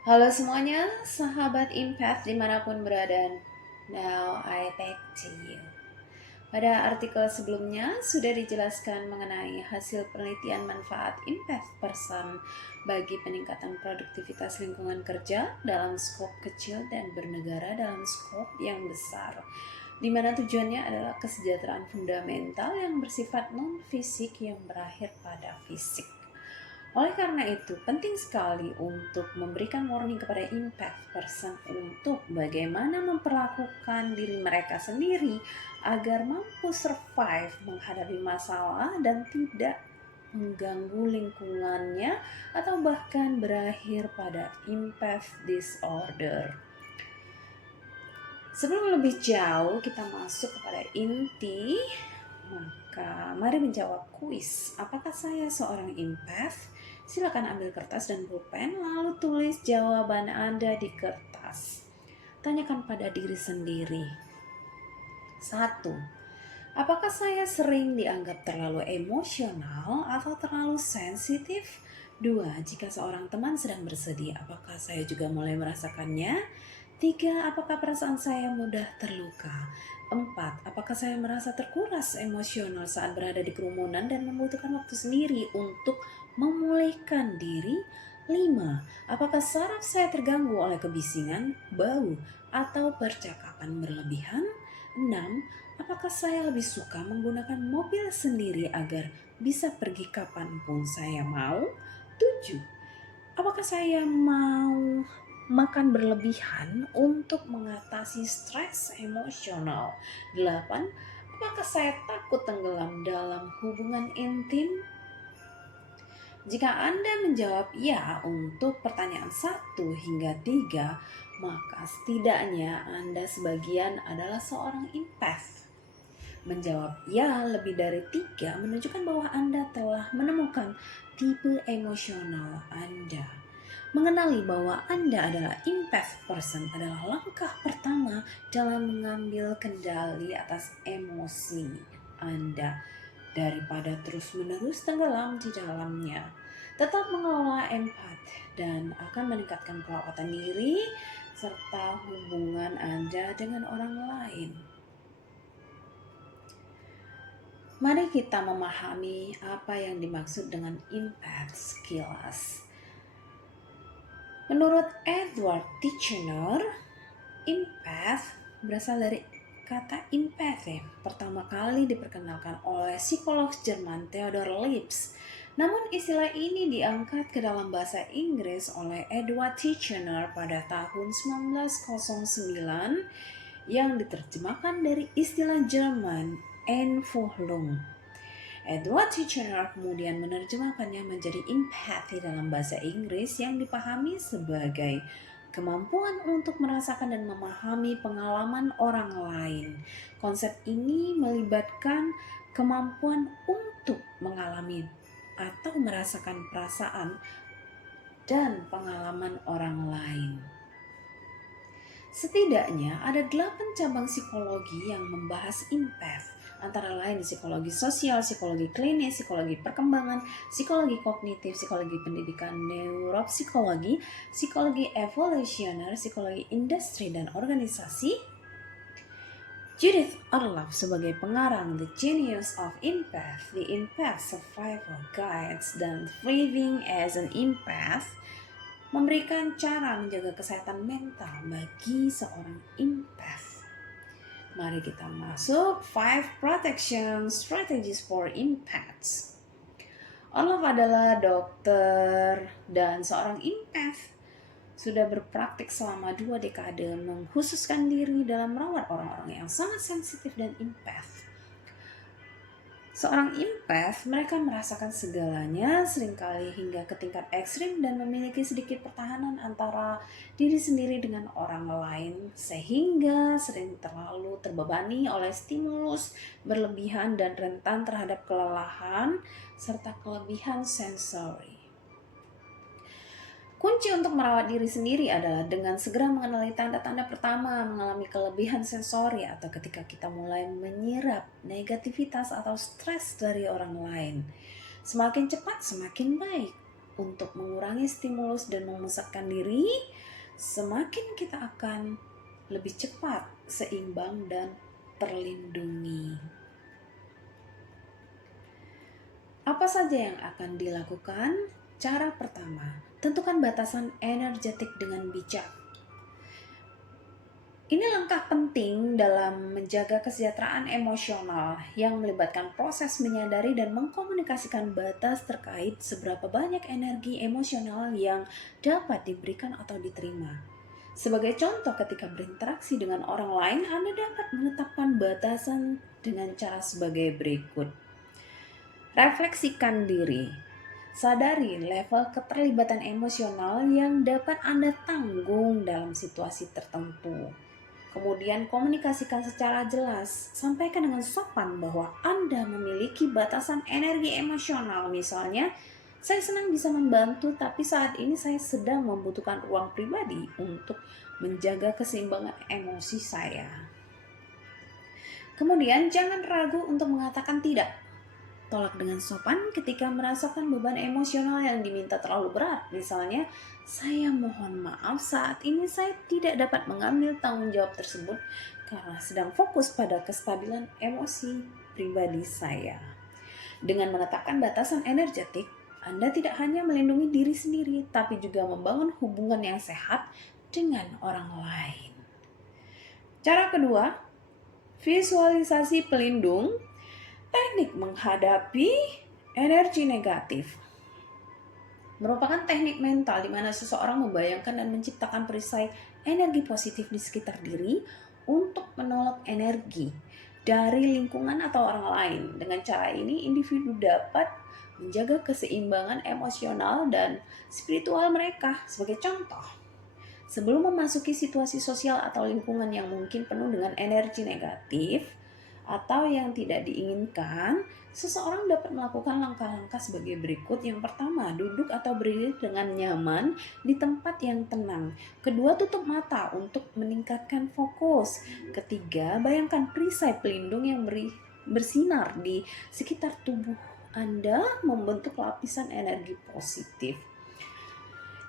Halo semuanya, sahabat Impact dimanapun berada. Now I back to you. Pada artikel sebelumnya sudah dijelaskan mengenai hasil penelitian manfaat impact person bagi peningkatan produktivitas lingkungan kerja dalam skop kecil dan bernegara dalam skop yang besar, di mana tujuannya adalah kesejahteraan fundamental yang bersifat non-fisik yang berakhir pada fisik. Oleh karena itu, penting sekali untuk memberikan warning kepada impact person untuk bagaimana memperlakukan diri mereka sendiri agar mampu survive menghadapi masalah dan tidak mengganggu lingkungannya atau bahkan berakhir pada impact disorder. Sebelum lebih jauh kita masuk kepada inti, maka mari menjawab kuis. Apakah saya seorang empath? Silakan ambil kertas dan pulpen lalu tulis jawaban Anda di kertas. Tanyakan pada diri sendiri. 1. Apakah saya sering dianggap terlalu emosional atau terlalu sensitif? 2. Jika seorang teman sedang bersedih, apakah saya juga mulai merasakannya? 3. Apakah perasaan saya mudah terluka? 4. Apakah saya merasa terkuras emosional saat berada di kerumunan dan membutuhkan waktu sendiri untuk memulihkan diri? 5. Apakah saraf saya terganggu oleh kebisingan, bau, atau percakapan berlebihan? 6. Apakah saya lebih suka menggunakan mobil sendiri agar bisa pergi kapanpun saya mau? 7. Apakah saya mau makan berlebihan untuk mengatasi stres emosional? 8. Apakah saya takut tenggelam dalam hubungan intim? Jika Anda menjawab ya untuk pertanyaan 1 hingga 3, maka setidaknya Anda sebagian adalah seorang empath. Menjawab ya lebih dari 3 menunjukkan bahwa Anda telah menemukan tipe emosional Anda. Mengenali bahwa Anda adalah empath person adalah langkah pertama dalam mengambil kendali atas emosi Anda daripada terus-menerus tenggelam di dalamnya. Tetap mengelola empat dan akan meningkatkan perawatan diri serta hubungan Anda dengan orang lain. Mari kita memahami apa yang dimaksud dengan empath skills. Menurut Edward Titchener, empath berasal dari kata empathy, pertama kali diperkenalkan oleh psikolog Jerman Theodor Lipps. Namun istilah ini diangkat ke dalam bahasa Inggris oleh Edward Titchener pada tahun 1909 yang diterjemahkan dari istilah Jerman Einfühlung. Edward Titchener kemudian menerjemahkannya menjadi empathy dalam bahasa Inggris yang dipahami sebagai kemampuan untuk merasakan dan memahami pengalaman orang lain. Konsep ini melibatkan kemampuan untuk mengalami atau merasakan perasaan dan pengalaman orang lain. Setidaknya ada 8 cabang psikologi yang membahas empath, antara lain psikologi sosial, psikologi klinis, psikologi perkembangan, psikologi kognitif, psikologi pendidikan, neuropsikologi, psikologi evolusioner, psikologi industri dan organisasi. Judith Orloff sebagai pengarang The Genius of Empath, The Empath Survival Guides, dan Thriving as an Empath memberikan cara menjaga kesehatan mental bagi seorang empath. Mari kita masuk 5 protection strategies for empaths. Orloff adalah dokter dan seorang empath. Sudah berpraktik selama 2 dekade mengkhususkan diri dalam merawat orang-orang yang sangat sensitif dan empath. Seorang empath, mereka merasakan segalanya seringkali hingga ke tingkat ekstrim dan memiliki sedikit pertahanan antara diri sendiri dengan orang lain sehingga sering terlalu terbebani oleh stimulus berlebihan dan rentan terhadap kelelahan serta kelebihan sensori. Kunci untuk merawat diri sendiri adalah dengan segera mengenali tanda-tanda pertama mengalami kelebihan sensori atau ketika kita mulai menyerap negativitas atau stres dari orang lain. Semakin cepat semakin baik untuk mengurangi stimulus dan memusatkan diri, semakin kita akan lebih cepat, seimbang, dan terlindungi. Apa saja yang akan dilakukan? Cara pertama, tentukan batasan energetik dengan bijak. Ini langkah penting dalam menjaga kesejahteraan emosional yang melibatkan proses menyadari dan mengkomunikasikan batas terkait seberapa banyak energi emosional yang dapat diberikan atau diterima. Sebagai contoh, ketika berinteraksi dengan orang lain, Anda dapat menetapkan batasan dengan cara sebagai berikut. Refleksikan diri. Sadari level keterlibatan emosional yang dapat Anda tanggung dalam situasi tertentu. Kemudian komunikasikan secara jelas, sampaikan dengan sopan bahwa Anda memiliki batasan energi emosional. Misalnya, saya senang bisa membantu, tapi saat ini saya sedang membutuhkan ruang pribadi untuk menjaga keseimbangan emosi saya. Kemudian jangan ragu untuk mengatakan tidak. Tolak dengan sopan ketika merasakan beban emosional yang diminta terlalu berat. Misalnya, saya mohon maaf saat ini saya tidak dapat mengambil tanggung jawab tersebut karena sedang fokus pada kestabilan emosi pribadi saya. Dengan menetapkan batasan energetik, Anda tidak hanya melindungi diri sendiri, tapi juga membangun hubungan yang sehat dengan orang lain. Cara kedua, visualisasi pelindung. Teknik menghadapi energi negatif merupakan teknik mental di mana seseorang membayangkan dan menciptakan perisai energi positif di sekitar diri untuk menolak energi dari lingkungan atau orang lain. Dengan cara ini, individu dapat menjaga keseimbangan emosional dan spiritual mereka. Sebagai contoh, sebelum memasuki situasi sosial atau lingkungan yang mungkin penuh dengan energi negatif atau yang tidak diinginkan, seseorang dapat melakukan langkah-langkah sebagai berikut. Yang pertama, duduk atau berdiri dengan nyaman di tempat yang tenang. Kedua, tutup mata untuk meningkatkan fokus. Ketiga, bayangkan perisai pelindung yang bersinar di sekitar tubuh Anda membentuk lapisan energi positif.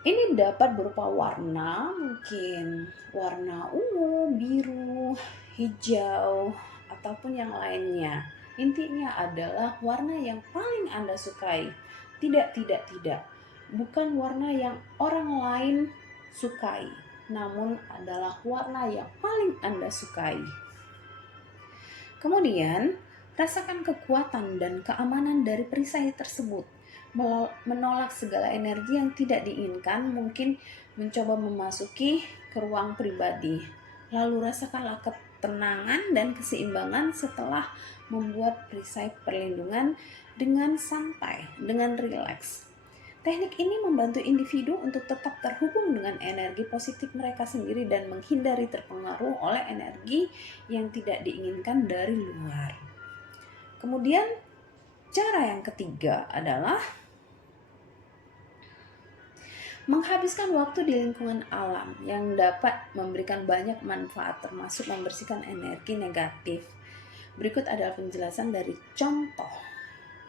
Ini dapat berupa warna, mungkin warna ungu, biru, hijau, ataupun yang lainnya. Intinya adalah warna yang paling Anda sukai. Tidak. Bukan warna yang orang lain sukai, namun adalah warna yang paling Anda sukai. Kemudian, rasakan kekuatan dan keamanan dari perisai tersebut. Menolak segala energi yang tidak diinginkan, mungkin mencoba memasuki ke ruang pribadi. Lalu rasakanlah ketenangan dan keseimbangan setelah membuat perisai perlindungan dengan santai, dengan rileks. Teknik ini membantu individu untuk tetap terhubung dengan energi positif mereka sendiri dan menghindari terpengaruh oleh energi yang tidak diinginkan dari luar. Kemudian, cara yang ketiga adalah menghabiskan waktu di lingkungan alam yang dapat memberikan banyak manfaat, termasuk membersihkan energi negatif. Berikut adalah penjelasan dari contoh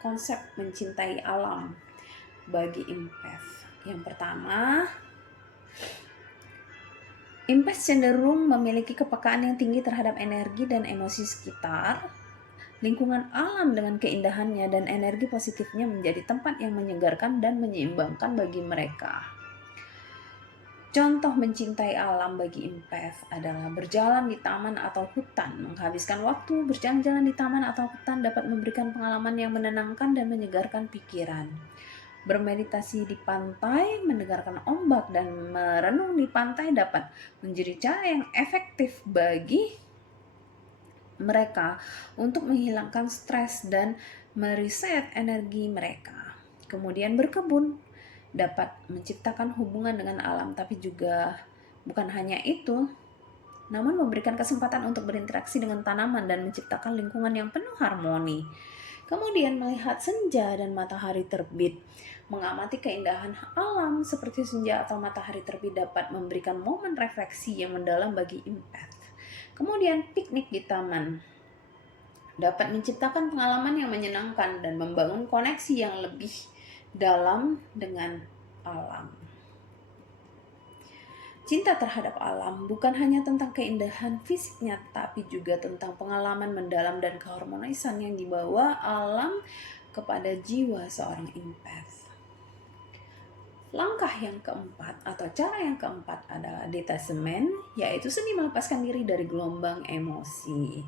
konsep mencintai alam bagi empath. Yang pertama, empath cenderung memiliki kepekaan yang tinggi terhadap energi dan emosi sekitar. Lingkungan alam dengan keindahannya dan energi positifnya menjadi tempat yang menyegarkan dan menyeimbangkan bagi mereka. Contoh mencintai alam bagi empath adalah berjalan di taman atau hutan. Menghabiskan waktu berjalan-jalan di taman atau hutan dapat memberikan pengalaman yang menenangkan dan menyegarkan pikiran. Bermeditasi di pantai, mendengarkan ombak, dan merenung di pantai dapat menjadi cara yang efektif bagi mereka untuk menghilangkan stres dan mereset energi mereka. Kemudian berkebun dapat menciptakan hubungan dengan alam, tapi juga bukan hanya itu, namun memberikan kesempatan untuk berinteraksi dengan tanaman dan menciptakan lingkungan yang penuh harmoni. Kemudian melihat senja dan matahari terbit. Mengamati keindahan alam seperti senja atau matahari terbit dapat memberikan momen refleksi yang mendalam bagi empath. Kemudian piknik di taman dapat menciptakan pengalaman yang menyenangkan dan membangun koneksi yang lebih dalam dengan alam. Cinta terhadap alam bukan hanya tentang keindahan fisiknya, tapi juga tentang pengalaman mendalam dan keharmonisan yang dibawa alam kepada jiwa seorang empath. Langkah yang keempat atau cara yang keempat adalah detachment, yaitu seni melepaskan diri dari gelombang emosi.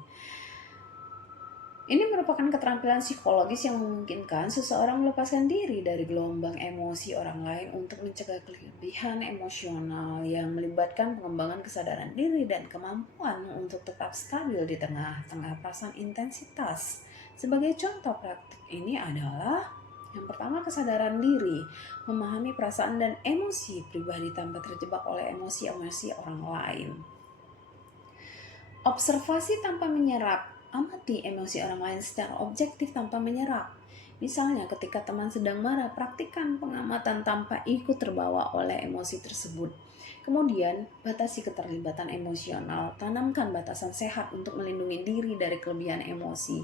Ini merupakan keterampilan psikologis yang memungkinkan seseorang melepaskan diri dari gelombang emosi orang lain untuk mencegah kelebihan emosional yang melibatkan pengembangan kesadaran diri dan kemampuan untuk tetap stabil di tengah-tengah perasaan intensitas. Sebagai contoh praktik ini adalah yang pertama, kesadaran diri, memahami perasaan dan emosi pribadi tanpa terjebak oleh emosi-emosi orang lain. Observasi tanpa menyerap, amati emosi orang lain secara objektif tanpa menyerap. Misalnya ketika teman sedang marah, praktikkan pengamatan tanpa ikut terbawa oleh emosi tersebut. Kemudian, batasi keterlibatan emosional, tanamkan batasan sehat untuk melindungi diri dari kelebihan emosi.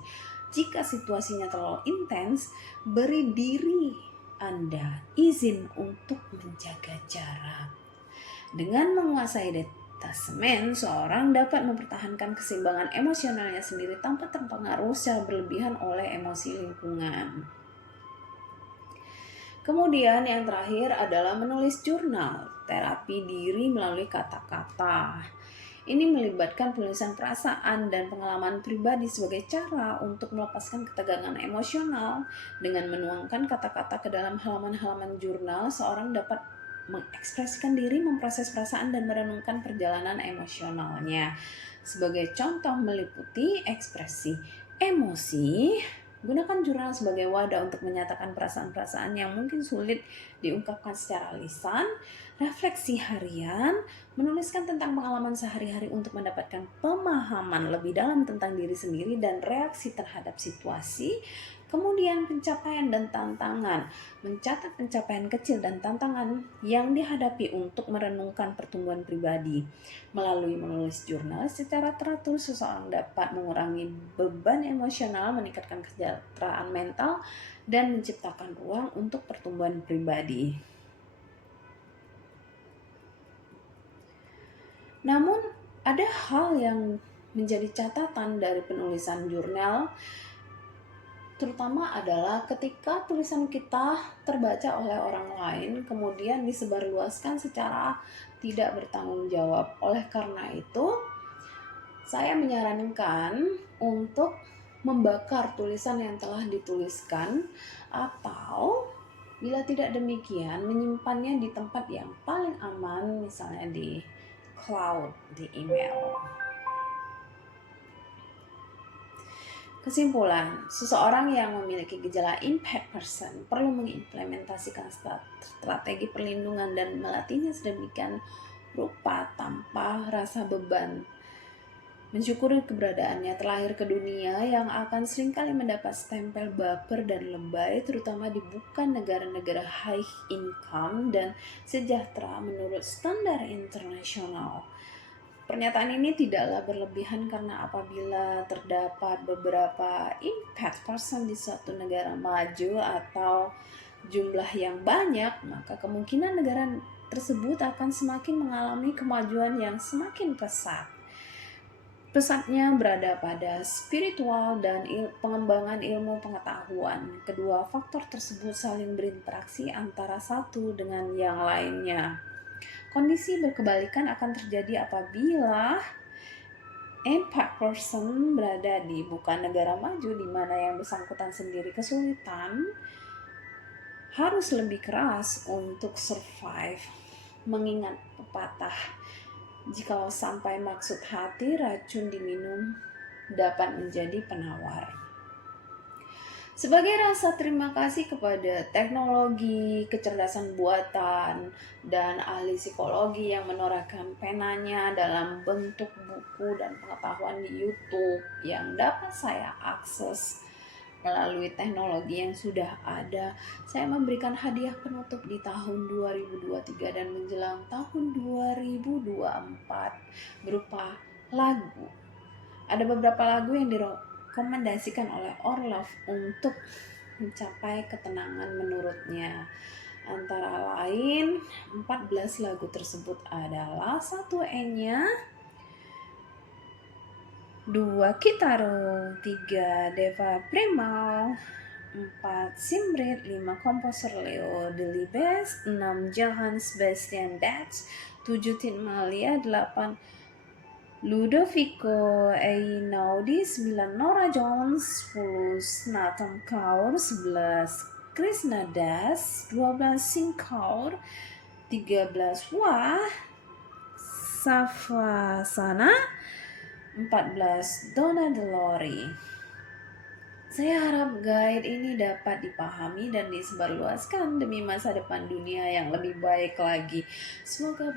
Jika situasinya terlalu intens, beri diri Anda izin untuk menjaga jarak. Dengan menguasai detachment, seorang dapat mempertahankan keseimbangan emosionalnya sendiri tanpa terpengaruh secara berlebihan oleh emosi lingkungan. Kemudian yang terakhir adalah menulis jurnal, terapi diri melalui kata-kata. Ini melibatkan penulisan perasaan dan pengalaman pribadi sebagai cara untuk melepaskan ketegangan emosional. Dengan menuangkan kata-kata ke dalam halaman-halaman jurnal, seorang dapat mengekspresikan diri, memproses perasaan, dan merenungkan perjalanan emosionalnya. Sebagai contoh meliputi ekspresi emosi, gunakan jurnal sebagai wadah untuk menyatakan perasaan-perasaan yang mungkin sulit diungkapkan secara lisan, refleksi harian, menuliskan tentang pengalaman sehari-hari untuk mendapatkan pemahaman lebih dalam tentang diri sendiri dan reaksi terhadap situasi. Kemudian pencapaian dan tantangan, mencatat pencapaian kecil dan tantangan yang dihadapi untuk merenungkan pertumbuhan pribadi. Melalui menulis jurnal secara teratur, seseorang dapat mengurangi beban emosional, meningkatkan kesejahteraan mental, dan menciptakan ruang untuk pertumbuhan pribadi. Namun, ada hal yang menjadi catatan dari penulisan jurnal, terutama adalah ketika tulisan kita terbaca oleh orang lain, kemudian disebarluaskan secara tidak bertanggung jawab. Oleh karena itu, saya menyarankan untuk membakar tulisan yang telah dituliskan, atau bila tidak demikian, menyimpannya di tempat yang paling aman, misalnya di cloud, di email. Kesimpulan, seseorang yang memiliki gejala impact person perlu mengimplementasikan strategi perlindungan dan melatihnya sedemikian rupa tanpa rasa beban. Mensyukuri keberadaannya terlahir ke dunia yang akan seringkali mendapat stempel baper dan lebay, terutama di bukan negara-negara high income dan sejahtera menurut standar internasional. Pernyataan ini tidaklah berlebihan karena apabila terdapat beberapa impact person di suatu negara maju atau jumlah yang banyak, maka kemungkinan negara tersebut akan semakin mengalami kemajuan yang semakin pesat. Pesatnya berada pada spiritual dan pengembangan ilmu pengetahuan. Kedua faktor tersebut saling berinteraksi antara satu dengan yang lainnya. Kondisi berkebalikan akan terjadi apabila impact person berada di bukan negara maju, di mana yang bersangkutan sendiri kesulitan, harus lebih keras untuk survive. Mengingat pepatah, jikalau sampai maksud hati, racun diminum dapat menjadi penawar. Sebagai rasa terima kasih kepada teknologi, kecerdasan buatan, dan ahli psikologi yang menorehkan penanya dalam bentuk buku dan pengetahuan di YouTube yang dapat saya akses melalui teknologi yang sudah ada, saya memberikan hadiah penutup di tahun 2023 dan menjelang tahun 2024 berupa lagu. Ada beberapa lagu yang direkomendasikan oleh Orlov untuk mencapai ketenangan menurutnya. Antara lain 14 lagu tersebut adalah 1 Enya, 2 Kitaro, 3 Deva Premal, 4 Simrit, 5 komposer Leo Delibes, 6 Johann Sebastian Bach, 7 Tin Malia, 8 Ludovico Einaudi, 9 Nora Jones, 10 Nathan Kaur, 11 Krishna Das, 12 Singh Kaur, 13 Wah Savasana, 14 Donna Delori. Saya harap guide ini dapat dipahami dan disebarluaskan demi masa depan dunia yang lebih baik lagi. Semoga